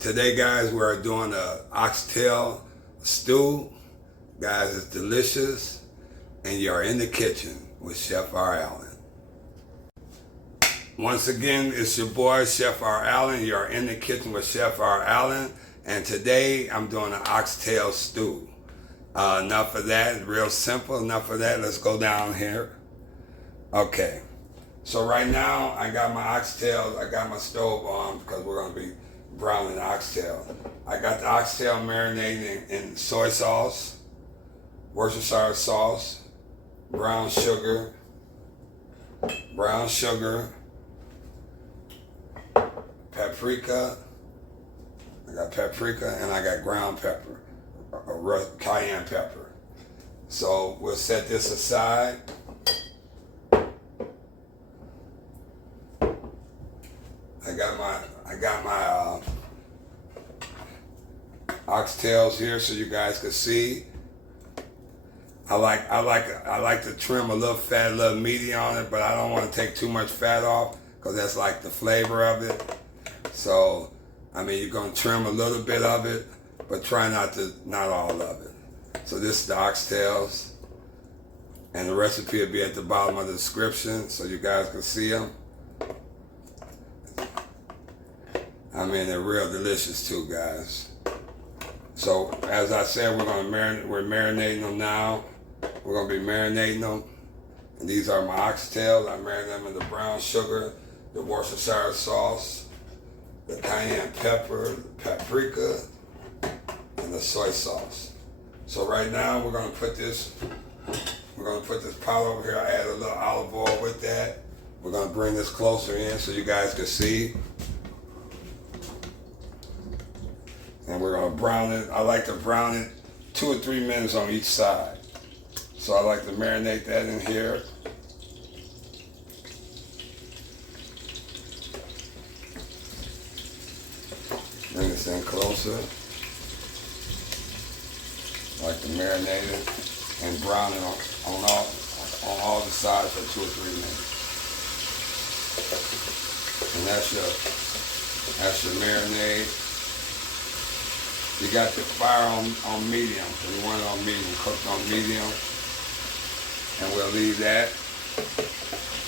Today, guys, we're doing a oxtail stew. Guys, it's delicious, and you're in the kitchen with Chef R. Allen. Once again, it's your boy, Chef R. Allen. You're in the kitchen with Chef R. Allen, and today I'm doing an oxtail stew. Enough of that, real simple. Enough of that, let's go down here. Okay, so right now I got my oxtails, I got my stove on because we're gonna be browning the oxtail. I got the oxtail marinating in soy sauce, Worcestershire sauce, brown sugar, paprika. I got paprika and I got ground pepper, or cayenne pepper. So we'll set this aside. I got my oxtails here so you guys can see. I like to trim a little fat, a little meaty on it, but I don't want to take too much fat off because that's like the flavor of it. So, I mean, you're gonna trim a little bit of it, but try not all of it. So this is the oxtails, and the recipe will be at the bottom of the description so you guys can see them. I mean, they're real delicious too, guys. So as I said, we're marinating them now. We're gonna be marinating them. And these are my oxtails. I marinate them in the brown sugar, the Worcestershire sauce, the cayenne pepper, the paprika, and the soy sauce. So right now we're gonna put this pot over here. I add a little olive oil with that. We're gonna bring this closer in so you guys can see. And we're gonna brown it. I like to brown it 2 or 3 minutes on each side. So I like to marinate that in here. Bring this in closer. I like to marinate it and brown it on all the sides for 2 or 3 minutes. And that's your marinade. You got the fire on medium. So you want it on medium, cooked on medium. And we'll leave that.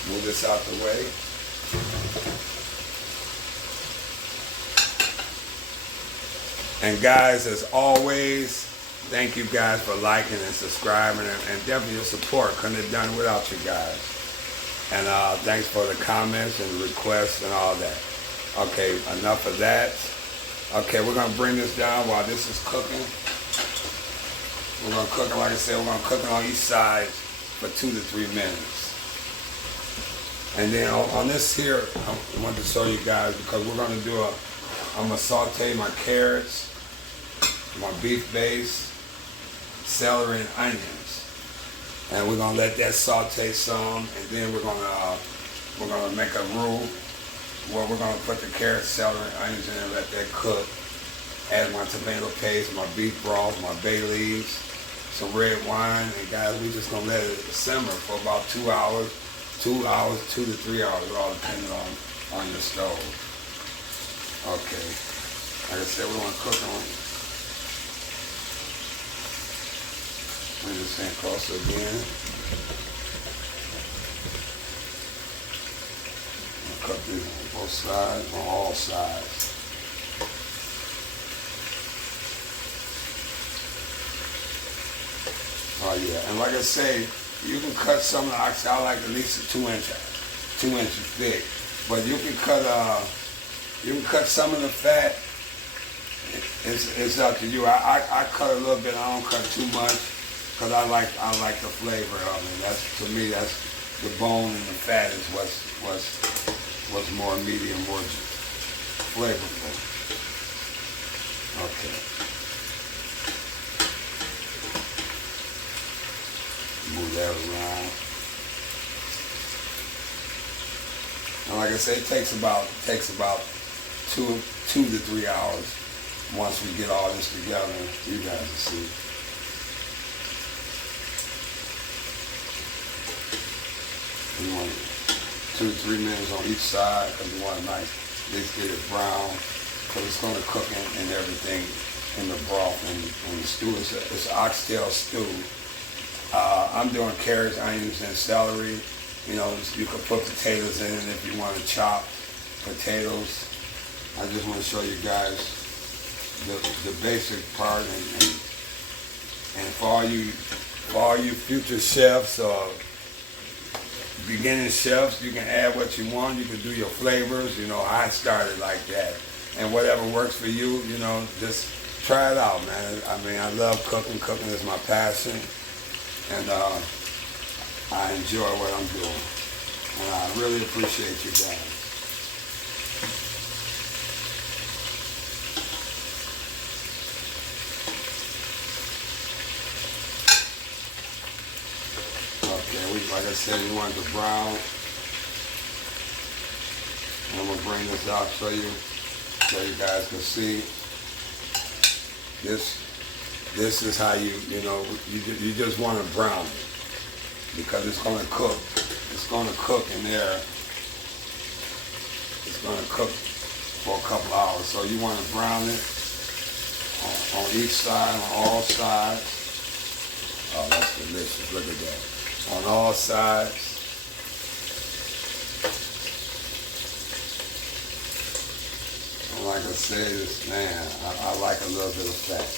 Move this out the way. And guys, as always, thank you guys for liking and subscribing and definitely your support. Couldn't have done it without you guys. And thanks for the comments and the requests and all that. Okay, enough of that. Okay, we're gonna bring this down while this is cooking. We're gonna cook it, like I said, we're gonna cook it on each side for 2 to 3 minutes. And then on this here, I want to show you guys because we're gonna do I'm gonna saute my carrots, my beef base, celery and onions. And we're gonna let that saute some, and then we're gonna make a roux. Well, we're gonna put the carrots, celery, and onions in and let that cook. Add my tomato paste, my beef broth, my bayleaves, some red wine, and guys, we're just gonna let it simmer for about 2 hours, 2 to 3 hours, all depending on your stove. Okay, like I said, we're gonna cook on. Bring this in closer again. Cut this on both sides, on all sides. Oh yeah, and like I say, you can cut some of the oxtail. I like at least 2 inches thick. But you can cut some of the fat. It's up to you. I cut a little bit. I don't cut too much because I like the flavor of it. To me, that's the bone and the fat is what's more medium, more flavorful. Okay. Move that around. And like I say, it takes about 2 to 3 hours once we get all this together. You guys will see. You want 2 to 3 minutes on each side because you want a nice, at least get it brown. because it's going to cook in everything in the broth and the stew. It's oxtail stew. I'm doing carrots, onions, and celery. You know, you could put potatoes in it if you want to chop potatoes. I just want to show you guys the basic part, and for all you future chefs or beginning chefs, you can add what you want. You can do your flavors. You know, I started like that, and whatever works for you, you know, just try it out, man. I mean, I love cooking. Cooking is my passion, and I enjoy what I'm doing, and I really appreciate you guys. Like I said, you want the brown. And I'm gonna bring this out so you guys can see. This is how you just want to brown it, because it's gonna cook. It's gonna cook in there. It's gonna cook for a couple hours. So you want to brown it on each side, on all sides. Oh, that's delicious. Look at that. On all sides. And like I said, man, I like a little bit of fat.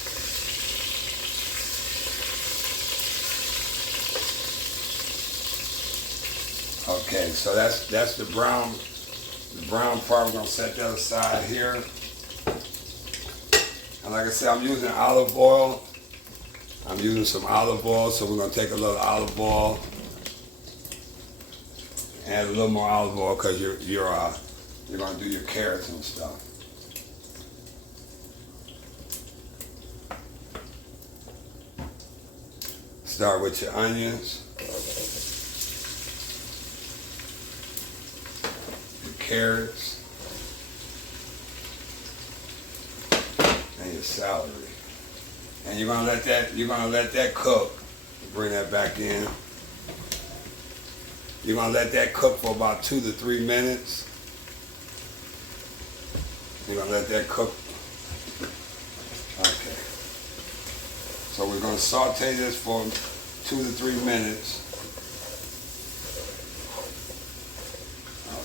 Okay, so that's the brown part. We're gonna set that aside here. And like I said, I'm using olive oil. I'm using some olive oil, so we're going to take a little olive oil, add a little more olive oil, because you're going to do your carrots and stuff. Start with your onions, your carrots, and your celery. And you're gonna let that cook. Bring that back in. You're gonna let that cook for about 2 to 3 minutes. You're gonna let that cook. Okay. So we're gonna saute this for 2 to 3 minutes. Oh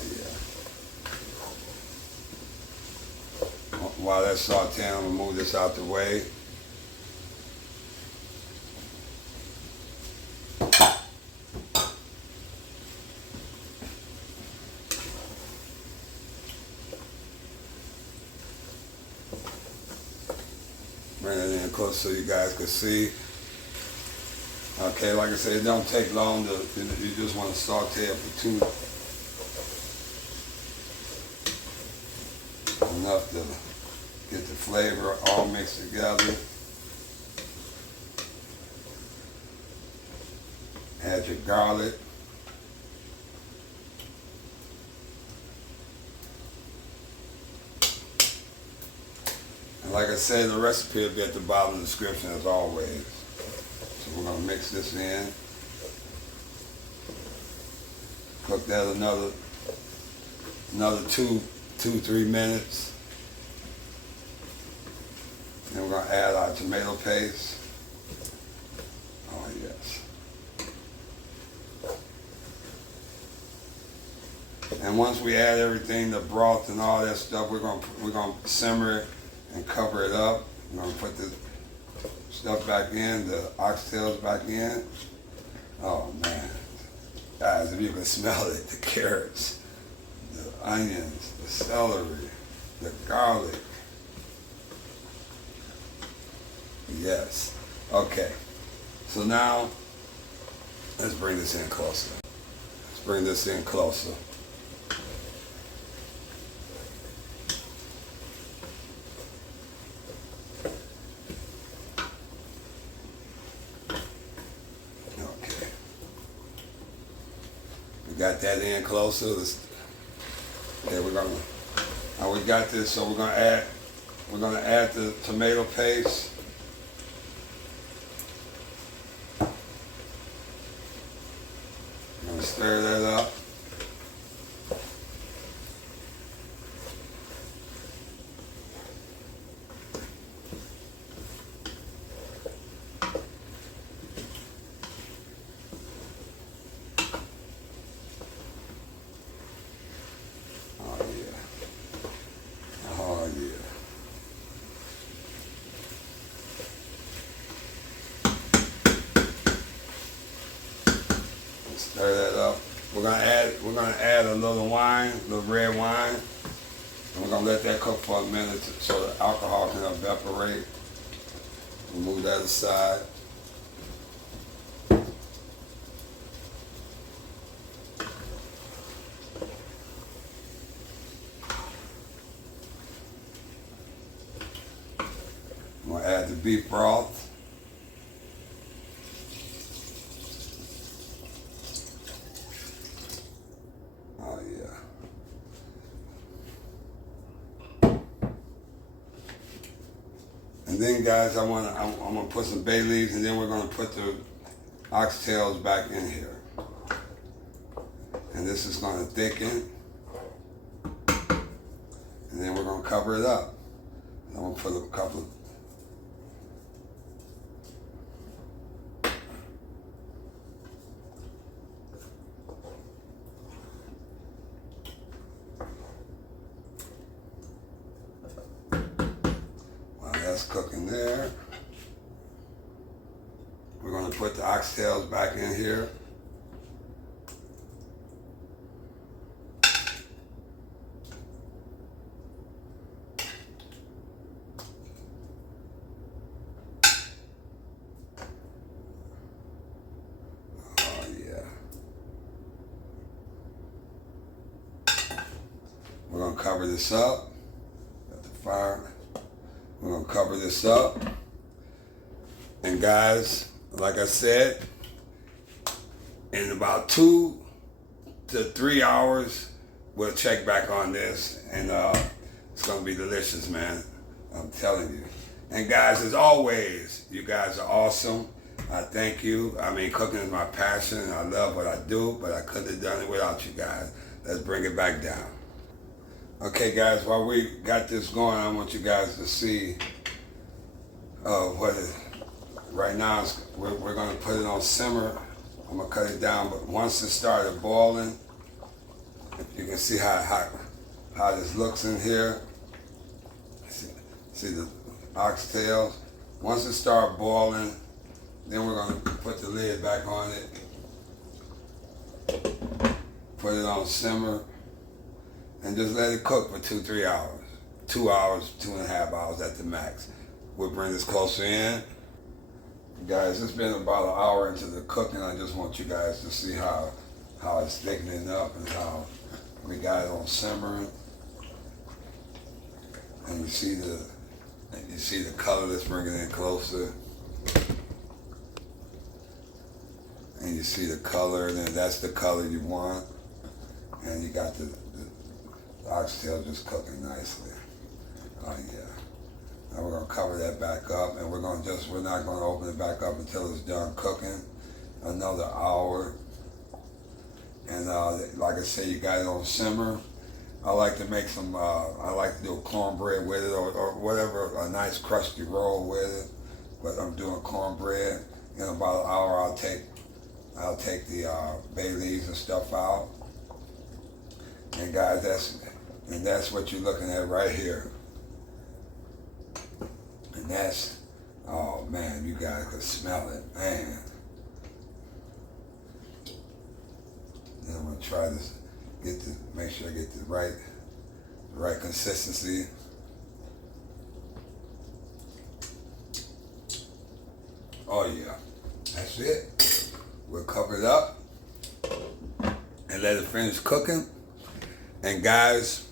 yeah. While that's sauteing, I'm gonna move this out the way. Bring it in close so you guys can see. Okay, like I said, it don't take long. You just want to saute it for enough to get the flavor all mixed together. Add your garlic. And like I said, the recipe will be at the bottom of the description as always. So we're going to mix this in. Cook that another 2-3 minutes. Then we're going to add our tomato paste. Oh yes. And once we add everything, the broth and all that stuff, we're gonna simmer it and cover it up. We're gonna put the stuff back in, the oxtails back in. Oh man, guys, if you can smell it, the carrots, the onions, the celery, the garlic. Yes. Okay. So now, let's bring this in closer. Let's bring this in closer. Got that in closer. Okay, now we got this, so we're gonna add the tomato paste. We're gonna stir that up. we're gonna add a little wine, a little red wine, and we're gonna let that cook for a minute so the alcohol can evaporate. We'll move that aside. I'm gonna add the beef broth. Oh yeah. And then guys, I'm gonna put some bay leaves, and then we're gonna put the oxtails back in here. And this is gonna thicken. And then we're gonna cover it up. I'm gonna put a couple of that's cooking there. We're going to put the oxtails back in here. Oh yeah. We're going to cover this up. Got the fire. We're gonna cover this up. And guys, like I said, in about 2 to 3 hours, we'll check back on this, and it's gonna be delicious, man. I'm telling you. And guys, as always, you guys are awesome. I thank you. I mean, cooking is my passion. I love what I do, but I couldn't have done it without you guys. Let's bring it back down. Okay guys, while we got this going, I want you guys to see what is, right now we're going to put it on simmer. I'm going to cut it down, but once it started boiling, you can see how this looks in here. See the oxtails. Once it starts boiling, then we're going to put the lid back on it, put it on simmer, and just let it cook for 2-3 hours. 2 hours, 2.5 hours at the max. We'll bring this closer in. Guys, it's been about an hour into the cooking. I just want you guys to see how it's thickening up and how we got it on simmering. And you see the color. Let's bring it in closer. And you see the color, and then that's the color you want. And you got the oxtail just cooking nicely. Oh yeah. Now we're gonna cover that back up, and we're not gonna open it back up until it's done cooking. Another hour. And like I said, you got it on simmer. I like to make some, I like to do a cornbread with it, or whatever, a nice crusty roll with it. But I'm doing cornbread. In about an hour, I'll take the bay leaves and stuff out. And guys, that's what you're looking at right here. And that's, oh man, you guys could smell it, man. Then I'm gonna try this, make sure I get the right consistency. Oh yeah, that's it. We'll cover it up and let it finish cooking. And guys,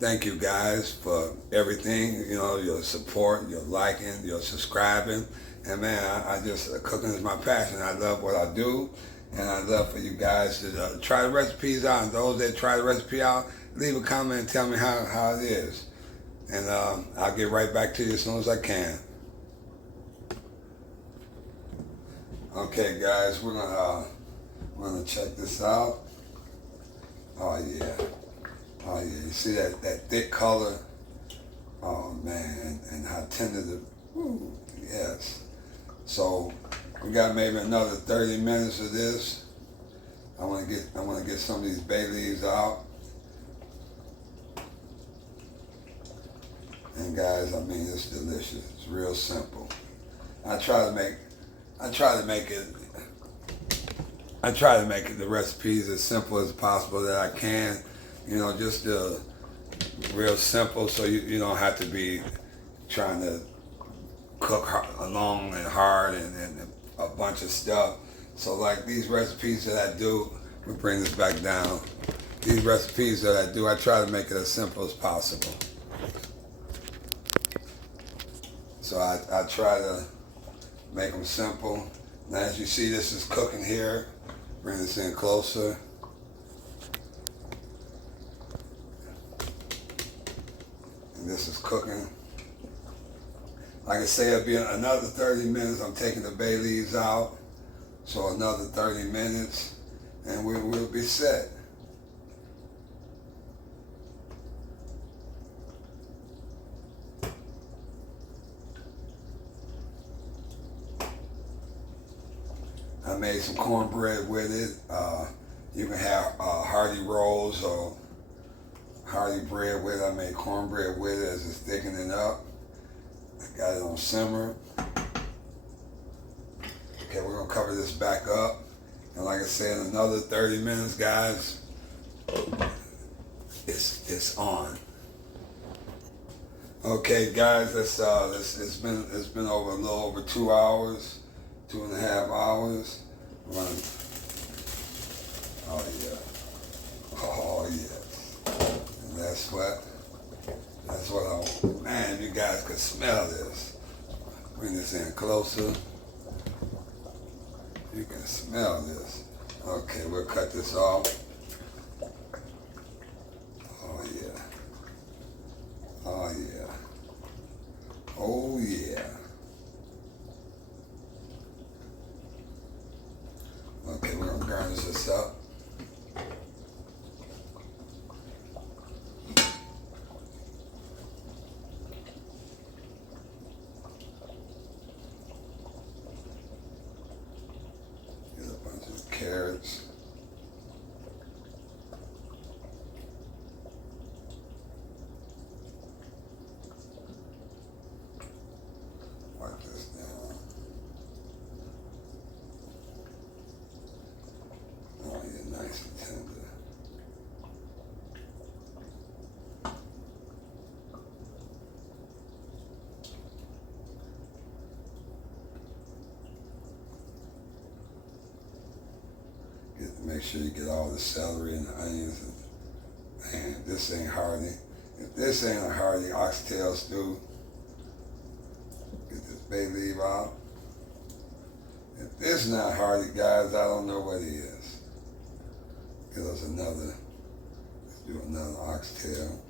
thank you guys for everything, you know, your support, your liking, your subscribing. And man, cooking is my passion. I love what I do, and I love for you guys to try the recipes out. And those that try the recipe out, leave a comment and tell me how it is. And I'll get right back to you as soon as I can. Okay guys, we're gonna check this out. Oh yeah. Oh yeah, you see that thick color? Oh man, and how tender yes. So we got maybe another 30 minutes of this. I wanna get some of these bay leaves out. And guys, I mean, it's delicious. It's real simple. I try to make it I try to make the recipes as simple as possible that I can. You know, just real simple, so you don't have to be trying to cook long and hard and a bunch of stuff. So like these recipes that I do, we bring this back down. These recipes that I do, I try to make it as simple as possible. So I try to make them simple. Now as you see, this is cooking here. Bring this in closer. And this is cooking. Like I say, it'll be another 30 minutes. I'm taking the bay leaves out. So another 30 minutes and we'll be set. I made some cornbread with it. You can have hearty rolls or hearty bread with it. I made cornbread with it as it's thickening up. I got it on simmer. Okay, we're gonna cover this back up. And like I said, in another 30 minutes, guys, it's on. Okay, guys, it's been over a little over 2 hours. 2.5 hours. Running. Oh yeah. Oh yeah. And that's what I, man, you guys could smell this. Bring this in closer. You can smell this. Okay, we'll cut this off. Oh yeah. Oh yeah. Oh yeah. Okay, we're gonna garnish this up. Get a bunch of carrots. Wipe this down. Oh yeah, nice and tender. Make sure you get all the celery and the onions. Man, this ain't hearty. If this ain't a hearty oxtail stew, get this bay leaf out. If this not hearty, guys, I don't know what it is. Give us another, let's do another oxtail.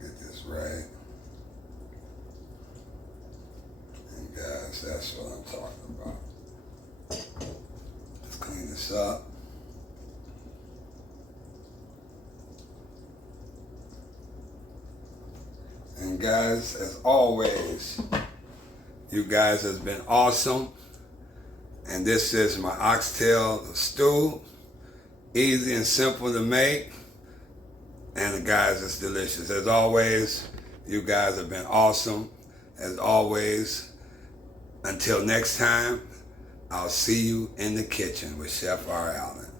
Get this right. And guys, that's what I'm talking about. Let's clean this up. And guys, as always, you guys has been awesome. And this is my oxtail stew. Easy and simple to make. And guys, it's delicious. As always, you guys have been awesome. As always, until next time, I'll see you in the kitchen with Chef R. Allen.